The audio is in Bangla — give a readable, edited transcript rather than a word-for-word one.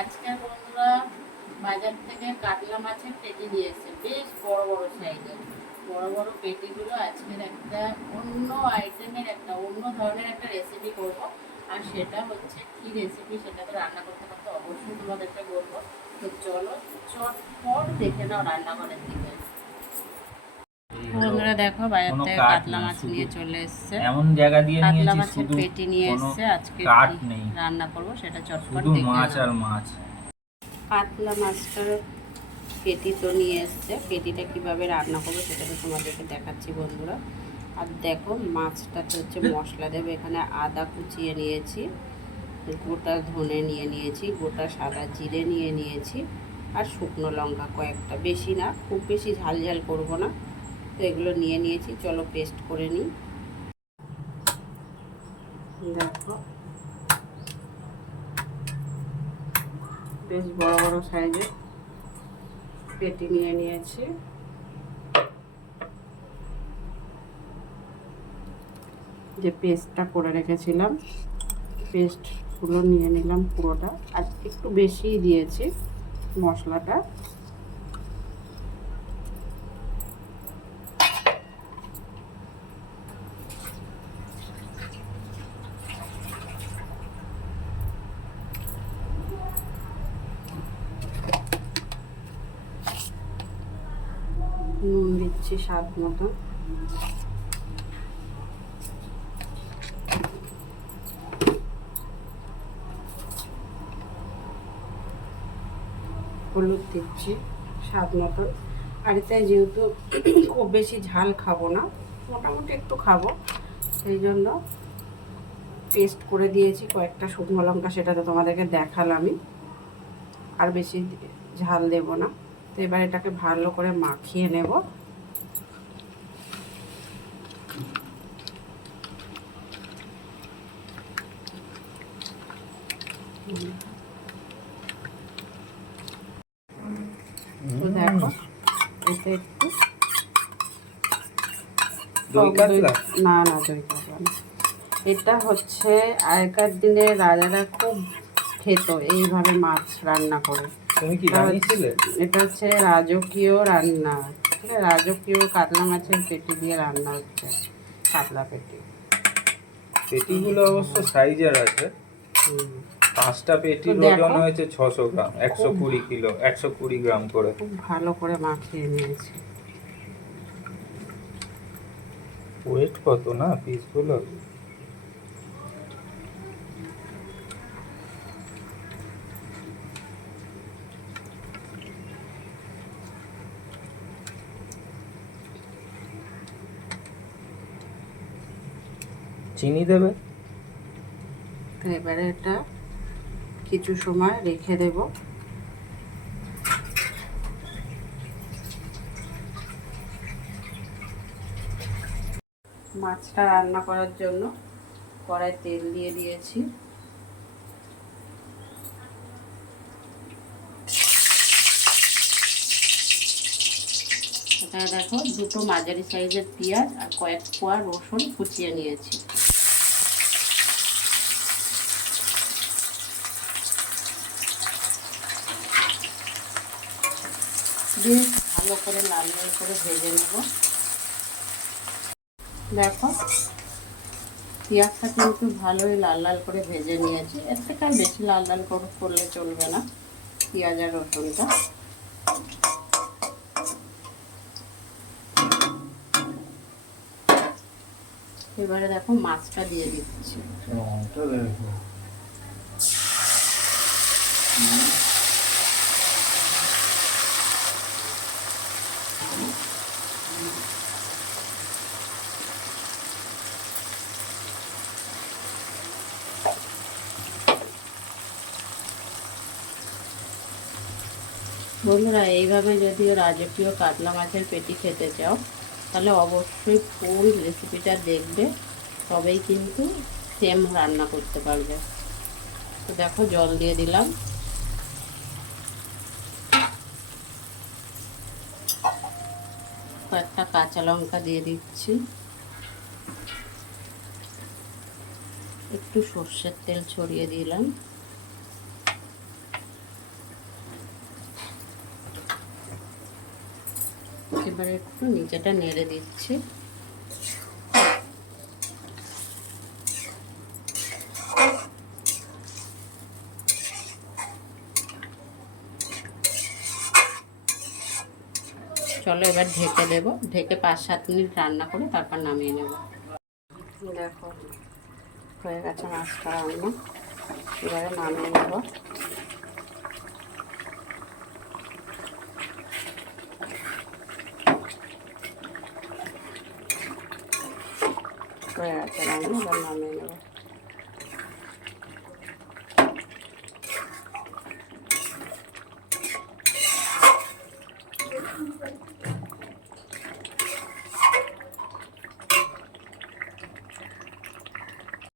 আজকে বন্ধুরা বাজার থেকে কাতলা মাছের পেটি নিয়ে এসেছে, বেশ বড় বড় সাইজের। বড় বড় পেটিগুলো আজকের একটা অন্য আইটেমের অন্য ধরনের একটা রেসিপি করব। আর সেটা হচ্ছে কি রেসিপি, সেটা তো রান্না করতে করতে অবশ্যই তোমাদেরকে বলবো। তো চলো চটপট দেখে নাও রান্নাঘরের দিকে। বন্ধুরা দেখো, বাজার থেকে কাতলা মাছ নিয়ে চলে এসেছে। এমন জায়গা দিয়ে কাতলা নিয়েছি মাছের শুধু পেটি নিয়ে কোনো এসেছে। আজকে কাট কি নেই, রান্না করব সেটা চটপট শুধু দেখে মাছ নাও। আর মাছ। কাতলা মাছটার পেটি তো নিয়ে এসছে, পেটিটা কিভাবে রান্না করবো সেটা তো তোমাদেরকে দেখাচ্ছি বন্ধুরা। আর দেখো, মাছটাতে হচ্ছে মশলা দেবে। এখানে আদা কুচিয়ে নিয়েছি, গোটা ধনে নিয়ে নিয়েছি, গোটা সাদা জিরে নিয়ে নিয়েছি, আর শুকনো লঙ্কা কয়েকটা, বেশি না, খুব বেশি ঝাল ঝাল করবো না। তো এগুলো নিয়ে নিয়েছি, চলো পেস্ট করে নিই। দেখো, বেশ বড় বড় সাইজের পেটি নিয়ে নিয়েছি। যে পেস্টটা করে রেখেছিলাম, পেস্টগুলো নিয়ে নিলাম পুরোটা, আর একটু বেশিই দিয়েছি মশলাটা। নুন দিচ্ছি স্বাদ মতো। হলুদ দিচ্ছি স্বাদ মতো। আর এতে যেহেতু খুব বেশি ঝাল খাবো না, মোটামুটি একটু খাবো, সেই জন্য পেস্ট করে দিয়েছি কয়েকটা শুকনো লঙ্কা, সেটা তো তোমাদেরকে দেখালামই। আর বেশি ঝাল দেব না। তো এবার এটাকে ভালো করে মাখিয়ে নেব। তো দেখো, এতে একটু না না, দই কাতলা না। এটা হচ্ছে আগেকার দিনে রাজারা খুব খেত এইভাবে মাছ রান্না করে। এটা হচ্ছে রাজকীয় রান্না, ঠিক আছে? রাজকীয় কাতলা মাছের পেটি দিয়ে রান্না হচ্ছে, কাতলা পেটি। পেটিগুলো অবশ্য সাইজের আছে। 5টা পেটির ওজন হয়েছে 600 গ্রাম, 120 কিলো, 120 গ্রাম করে। খুব ভালো করে মাখিয়ে নিয়েছি। ওয়েট কত না পিসগুলো। চিনি দেবে। তো এবারে এটা কিছু সময় রেখে দেব। মাছটা রান্না করার জন্য কড়াই তেল দিয়ে দিয়েছি। এটা দেখো, দুটো মাঝারি সাইজের পেঁয়াজ আর কয়েক কোয়া রসুন কুচিয়ে নিয়েছি। বেশ ভালো করে লাল লাল করে ভেজে নেব। দেখো, পেঁয়াজটা কিন্তু ভালোই লাল লাল করে ভেজে নিয়েছি। এর থেকে আর বেশি লাল লাল করলে চলবে না পেঁয়াজ আর রসুনটা। এবারে দেখো, মাছটা দিয়ে দিচ্ছি। বন্ধুরা, এইভাবে যদি রাজকীয় কাতলা মাছের পেটি খেতে চাও, তাহলে অবশ্যই ফুল রেসিপিটা দেখবে, তবেই কিন্তু সেম রান্না করতে পারবে। তো দেখো, জল দিয়ে দিলাম। কয়েকটা কাঁচা লঙ্কা দিয়ে দিচ্ছি, একটু সর্ষের তেল ছড়িয়ে দিলাম। এবারে একটু নিচেটা নেড়ে দিচ্ছি। চলো এবার ঢেকে দেবো, ঢেকে 5-7 মিনিট রান্না করে তারপর নামিয়ে নেব। দেখো হয়ে গেছে মাছটা রান্না, এবারে নামিয়ে নেব। হয়ে গেছে রান্না, এবার নামিয়ে নেব।